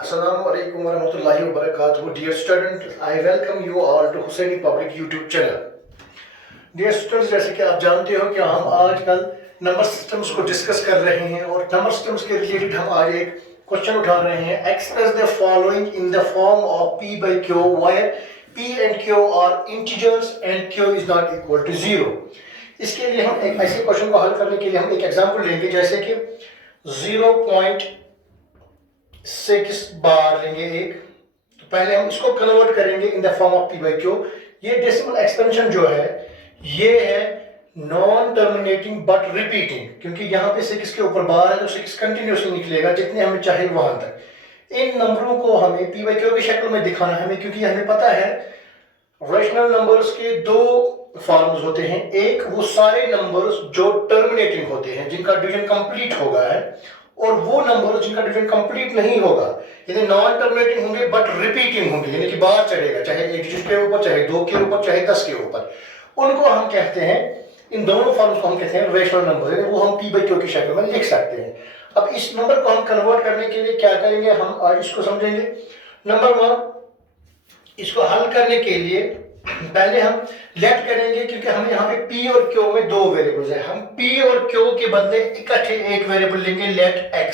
Assalamu alaikum warahmatullahi wabarakatuh. Dear student, I welcome you all to Hussaini Public YouTube channel. Dear students, जैसे कि आप जानते हो कि हम आजकल नंबर सिस्टम्स को डिस्कस कर रहे हैं और नंबर सिस्टम्स के रिलेटेड हम आज एक क्वेश्चन उठा रहे हैं. Express the following in the form of p by q where p and q are integers and q is not equal to 0. इसके लिए हम एक ऐसे क्वेश्चन को हल करने के लिए हम एक एग्जांपल लेंगे, जैसे कि 0.6 बार लेंगे एक. तो पहले हम इसको कन्वर्ट करेंगे in the form of p by q. ये डेसिमल एक्सपेंशन जो है ये है नॉन टर्मिनेटिंग बट रिपीटिंग, क्योंकि यहाँ पे 6 के ऊपर बार है तो 6 कंटिन्यूसली निकलेगा जितने हमें चाहिए वहां तक. इन नंबरों को हमें p by q की शक्ल में दिखाना है हमें, क्योंकि हमें पता है रेशनल नंबर्स के दो फॉर्म्स होते हैं. एक वो सारे नंबर्स जो टर्मिनेटिंग होते हैं जिनका डिवीजन कंप्लीट होगा है, और वो नंबर जिनका डिवीजन कंप्लीट नहीं होगा, यानी नॉन टर्मिनेटिंग होंगे बट रिपीटिंग होंगे, यानी कि बार चढ़ेगा चाहे एक डिजिट के ऊपर, चाहे 2 के ऊपर, चाहे 10 के ऊपर. उनको हम कहते हैं, इन दोनों फॉर्म्स को हम कहते हैं रेशनल नंबर, यानी वो हम p by q की शक्ल में लिख सकते हैं. अब इस नंबर को हम कन्वर्ट करने के लिए क्या करेंगे, हम आज इसको समझेंगे. नंबर 1, इसको हल करने के लिए पहले हम लेट करेंगे, क्योंकि हम यहाँ पे p और q में दो वेरिएबल्स है. हम p और q के बदले इकट्ठे एक वेरिएबल लेंगे लेट x.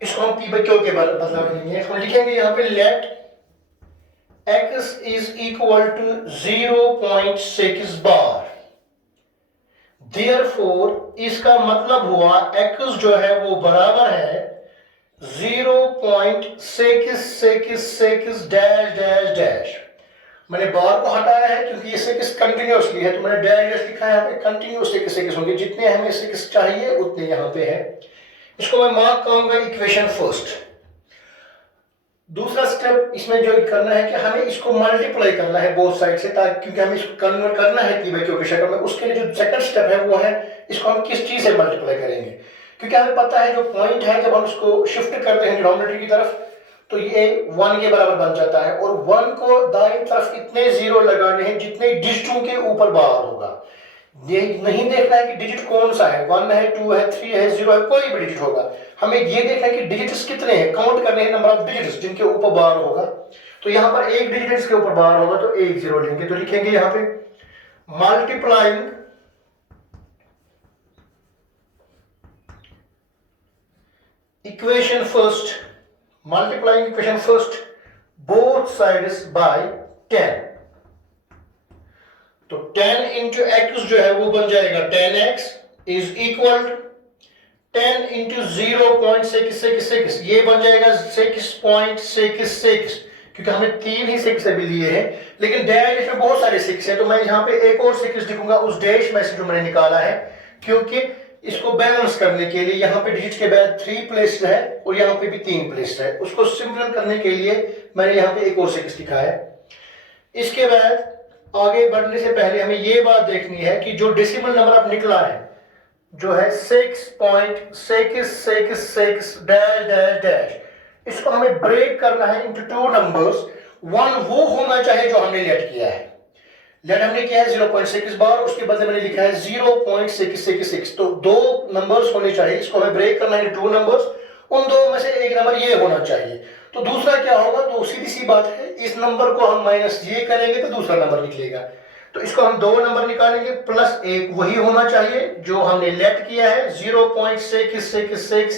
इसको हम p by q के बदला लेंगे. हम लिखेंगे यहाँ पे let x is equal to 0.6 bar. Therefore इसका मतलब हुआ x जो है वो बराबर है 0.666 डैश डैश डैश. मैंने बार को हटाया है क्योंकि ये 6 कंटिन्यूसली है, तो मैंने डैश डैश लिखा है यहाँ पे. कंटिन्यूस 6 होंगे, जितने हमें 6 चाहिए उतने यहाँ पे है. इसको मैं मार्क करूंगा इक्वेशन फर्स्ट. दूसरा स्टेप इसमें जो करना है कि हमें इसको मल्टीप्लाई करना है बोथ साइड से, ताकि क्योंकि हमें इसको कन्वर्ट करना है p by q की शक्ल में. उसके लिए जो सेकंड स्टेप है वो है इसको हम किस चीज से मल्टीप्लाई करेंगे, क्योंकि हमें पता है जो पॉइंट है जब हम इसको शिफ्ट करते हैं डिनोमिनेटर की तरफ तो ये 1 के बराबर बन जाता है, और 1 को दाईं तरफ इतने जीरो लगाने हैं जितने डिजिटों के ऊपर बार होगा. ये नहीं देखना है कि डिजिट कौन सा है, 1 है, 2 है, 3 है, 0 है, कोई भी डिजिट होगा. हमें ये देखना है कि डिजिट्स कितने हैं, काउंट करने हैं नंबर ऑफ डिजिट्स जिनके ऊपर बार होगा. तो यहाँ पर एक डिजिट के ऊपर बार होगा तो एक जीरो लेंगे. तो लिखेंगे यहाँ पे multiplying equation first both sides by 10. तो 10 इंटू एक्स जो है वो बन जाएगा 10x इज इक्वल 10 इंटू 0.666, ये बन जाएगा 6.66, क्योंकि हमें 3 ही 6 अभी लिए हैं, लेकिन डैश में बहुत सारे 6 हैं, तो मैं यहाँ पे एक और 6 लिखूंगा उस डैश में से जो मैंने निकाला है, क्योंकि इसको बैलेंस करने के लिए यहाँ पे डिजिट के बाद 3 प्लेस्ड है और यहाँ पे भी 3 प्लेस्ड है. उसको सिंपल करने के लिए मैंने यहाँ पे एक और 6 लिखा है. इसके बाद आगे बढ़ने से पहले हमें ये बात देखनी है कि जो डेसिमल नंबर अब निकला है जो है 6.666 डैश डैश डैश, इसको हमें ब्रेक करना है इनटू टू नंबर्स. 1 वो होना चाहिए जो हमने लेट किया है. लेट हमने किया है 0.6 बार, उसके बदले मैंने लिखा है 0.666. तो दो नंबर्स होने चाहिए, इसको हमें ब्रेक करना है टू नंबर्स. उन दो में से एक नंबर ये होना चाहिए. तो दूसरा क्या होगा, तो सीधी सी बात है, इस नंबर को हम माइनस ये करेंगे तो दूसरा नंबर निकलेगा. तो इसको हम दो नंबर निकालेंगे, प्लस एक वही होना चाहिए जो हमने लेट किया है 0.666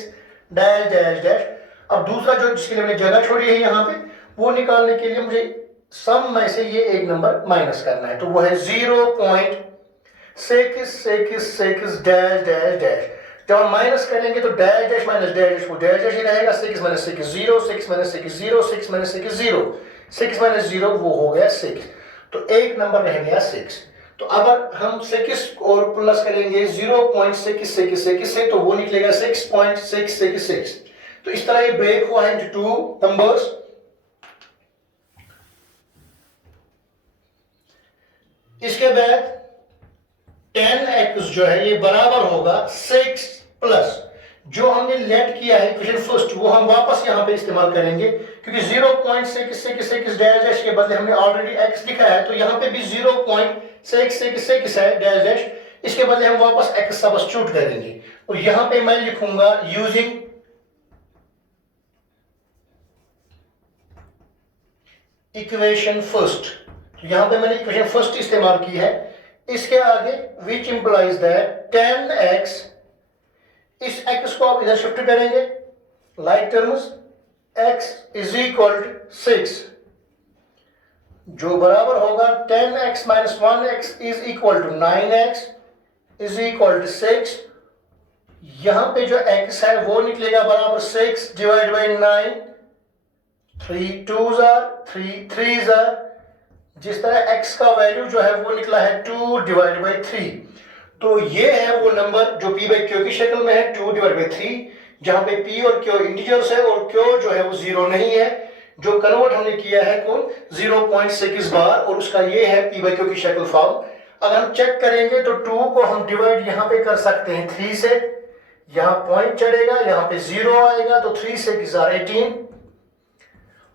डैश डैश डैश. अब दूसरा जो जिसके लिए हमने जगह छोड़ी है यहाँ पे, वो निकालने के लिए मुझे सम में से ये एक नंबर माइनस करना है, तो वो है 0.666 डैश डैश डैश. जब हम माइनस करेंगे तो dash dash minus dash dash वो डैश डैश ही रहेगा. 6 माइनस 6 0, 6 माइनस 6 0, 6 माइनस 6 0, 6 माइनस 0 वो हो गया 6. तो एक नंबर रह गया 6. तो अब हम 6 और प्लस करेंगे 0.666 से, तो वो निकलेगा 6.666. तो इस तरह ये ब्रेक हुआ है इनटू टू नंबर्स. इसके बाद 10x जो है ये बराबर होगा 6 प्लस जो हमने लेट किया है इक्वेशन फर्स्ट, वो हम वापस यहां पे इस्तेमाल करेंगे, क्योंकि 0.666 डैश डैश के बदले हमने ऑलरेडी x लिखा है, तो यहां पे भी 0.666 है डैश डैश. इसके बदले हम वापस x सब्स्टिट्यूट करेंगे, और यहां पे मैं लिखूंगा यूजिंग इक्वेशन फर्स्ट। तो यहां पे मैंने इक्वेशन फर्स्ट इस्तेमाल की है। इसके आगे विच इंप्लाइज दैट 10x, इस x को आप इधर शिफ्ट करेंगे like terms, x is equal to 6, जो बराबर होगा 10x minus 1x is equal to 9x is equal to 6। यहां पे जो x है वो निकलेगा बराबर 6 divide by 9, 3 2s are 3 3s are, जिस तरह x का वैल्यू जो है वो निकला है 2 डिवाइड बाई 3। तो ये है वो नंबर जो p बाई क्यू की शक्ल में है 2 डिवाइड बाई 3, जहां पे p और q इंटीजर्स है और q जो है वो जीरो नहीं है, जो कन्वर्ट हमने किया है कौन 0.6 बार, और उसका ये है p बाई क्यू की शक्ल फॉर्म। अगर हम चेक करेंगे तो 2 को हम डिवाइड यहां पे कर सकते हैं 3 से, यहां पॉइंट चढ़ेगा, यहां पे 0 आएगा, तो 3 से 18,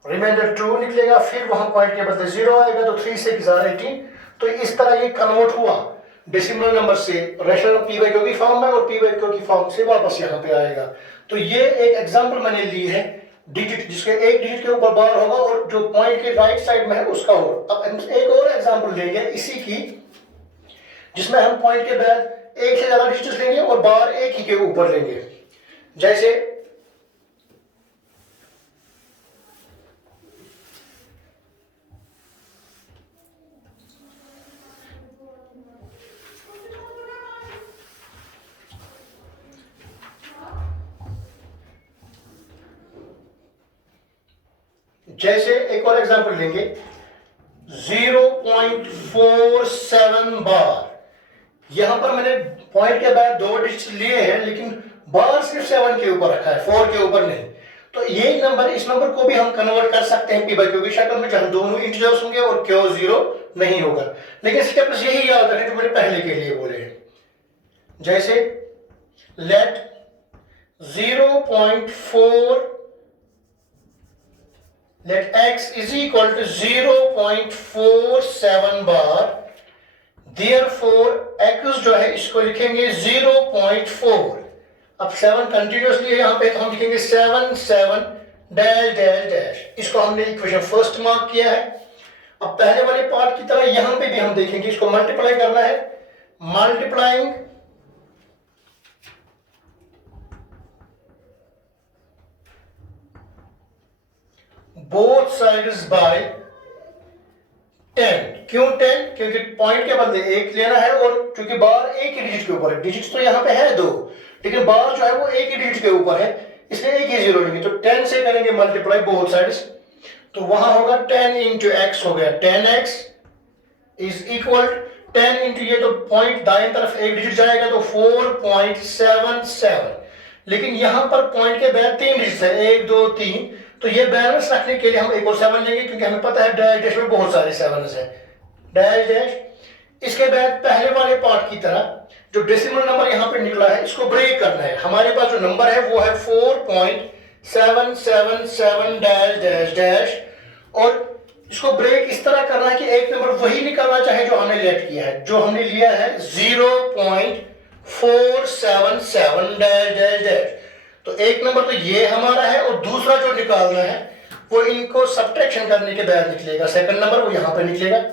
रिमाइंडर 2 निकलेगा, फिर वहां पॉइंट के बदले 0 आएगा, तो 3 से 18। तो इस तरह ये कन्वर्ट हुआ डेसिमल नंबर से रेशनल p बाई क्यू की फॉर्म में, और p बाई क्यू की फॉर्म से वापस यहाँ पे आएगा। तो ये एक एग्जांपल मैंने ली है डिजिट, जिसके एक डिजिट के ऊपर बार होगा और जो पॉइंट के राइट साइड में है उसका हो। अब हम एक और एग्जांपल लेंगे इसी की, जिसमें हम पॉइंट के बाद एक से ज्यादा डिजिट्स लेंगे और बार एक ही के ऊपर लेंगे। जैसे एक और एग्जांपल लेंगे 0.47 बार। यहां पर मैंने पॉइंट के बाद 2 डिजिट्स लिए हैं, लेकिन बार सिर्फ 7 के ऊपर रखा है, 4 के ऊपर नहीं। तो यही नंबर, इस नंबर को भी हम कन्वर्ट कर सकते हैं p बाई क्यू की शक्ल में, जहां दोनों इंटीजर्स होंगे और q 0 नहीं होगा। लेकिन स्टेप्स यही याद रखें जो मैंने पहले के लिए बोले हैं। जैसे let 0.4 let x is equal to 0.47 bar, therefore x जो है इसको लिखेंगे 0.4। अब 7 कंटिन्यूसली है यहां पे, तो हम लिखेंगे 7 7 डैश डैश डैश। इसको हमने इक्वेशन फर्स्ट मार्क किया है। अब पहले वाले पार्ट की तरह यहां पे भी हम देखेंगे, इसको मल्टीप्लाई करना है, मल्टीप्लाइंग बोथ साइड्स बाय 10। क्यों 10? क्योंकि पॉइंट के बदले 1 लेना है, और क्योंकि बार एक ही डिजिट के ऊपर है। डिजिट्स तो यहां पे है 2, लेकिन बार जो है वो एक ही डिजिट के ऊपर है, इसलिए एक ही 0 लेंगे। तो 10 से करेंगे मल्टीप्लाई बोथ साइड्स, तो वहां होगा 10 इंटू एक्स हो गया 10x इज इक्वल 10 इंटू ये, तो पॉइंट दाएं तरफ एक डिजिट जाएगा तो 4.77। लेकिन यहां पर पॉइंट के बाद 3 डिजिट है, 1 2 3, तो ये बैलेंस रखने के लिए हम एक और 7 लेंगे, क्योंकि हमें पता है डैश डैश में बहुत सारे 7s हैं, डैश डैश। इसके बाद पहले वाले पार्ट की तरह जो डेसिमल नंबर यहां पे निकला है इसको ब्रेक करना है। हमारे पास जो नंबर है वो है 4.777 डैश डैश डैश, और इसको ब्रेक इस तरह करना है कि एक नंबर वही निकालना चाहे जो हमने लेट किया है, जो हमने लिया है 0.477 डैश डैश डैश। तो एक नंबर तो ये हमारा है, और दूसरा जो निकालना है वो इनको सब्ट्रैक्शन करने के बाद निकलेगा। सेकंड नंबर वो यहां पे निकलेगा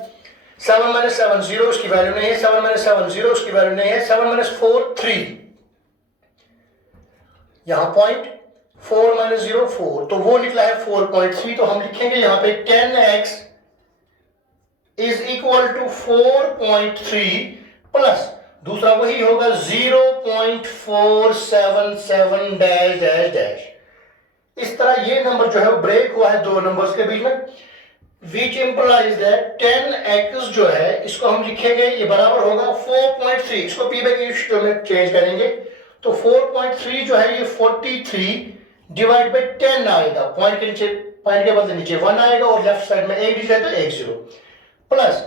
7 माइनस 7 0, उसकी वैल्यू नहीं है, 7 माइनस 7 0, उसकी वैल्यू नहीं है, 7 माइनस 4 3, यहां पॉइंट 4 माइनस 0 4, तो वो निकला है 4.3। तो हम लिखेंगे यहां पे 10x is equal to 4.3 plus दूसरा वही होगा 0.477 डैश डैश डैश। इस तरह ये नंबर जो है वो ब्रेक हुआ है 2 नंबर्स के बीच में, विच इंप्लाइज दैट 10x जो है इसको हम लिखेंगे, ये बराबर होगा 4.3, इसको p बाई क्यू में चेंज करेंगे, तो 4.3 जो है ये 43 डिवाइड बाई 10 आएगा। पॉइंट के नीचे, पॉइंट के बदले नीचे 1 आएगा, और लेफ्ट साइड में एक डिजिट है तो 1 0, प्लस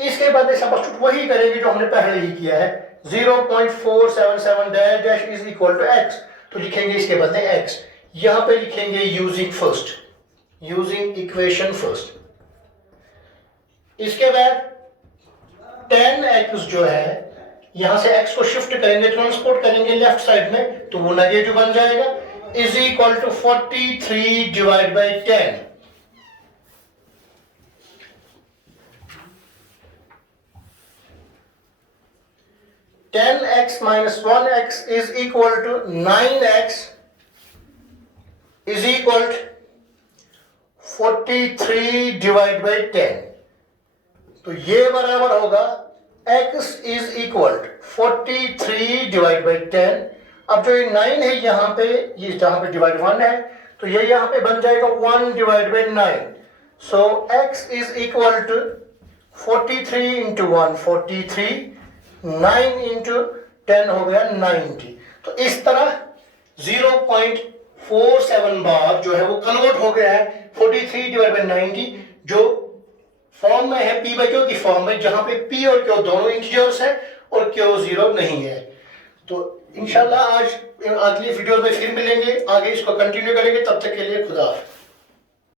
इसके बाद सब्स्टिट्यूट वही करेंगे जो हमने पहले ही किया है, 0.477 dash dash is equal to x, तो लिखेंगे इसके बदले x। यहां पे लिखेंगे using first, using equation first. इसके बाद 10x जो है यहां से x को शिफ्ट करेंगे, ट्रांसपोर्ट करेंगे लेफ्ट साइड में, तो वो नेगेटिव बन जाएगा, is equal to 43 divide by 10। 10x minus 1x is equal to 9x is equal to 43 divided by 10. तो ये बराबर होगा x is equal to 43 divided by 10. अब जो ये 9 है यहाँ पे, ये जहाँ पे डिवाइड 1 है, तो ये यहाँ पे बन जाएगा 1 divided by 9. So x is equal to 43 into 1 43, 9 into 10 हो गया 90. तो इस तरह 0.47 बार जो है वो कन्वर्ट हो गया है 43 डिवाइड बाई 90, जो फॉर्म में है p बाई क्यू की फॉर्म में, जहां पे p और q दोनों इंटीजर्स है और q 0 नहीं है. तो इंशाल्लाह आज अगली वीडियो में फिर मिलेंगे, आगे इसको कंटिन्यू करेंगे. तब तक के लिए खुदा हाफिज़.